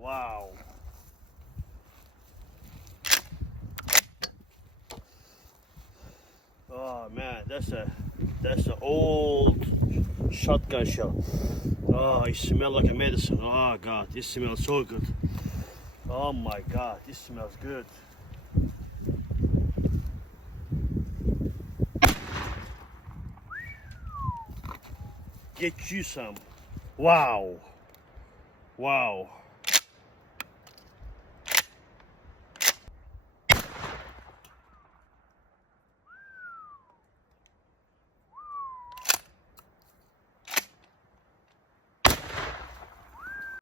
Wow. Oh man, that's an old shotgun shell. Oh, it smells like a medicine. Oh God, this smells so good. Oh my God, this smells good. Get you some. Wow. Wow.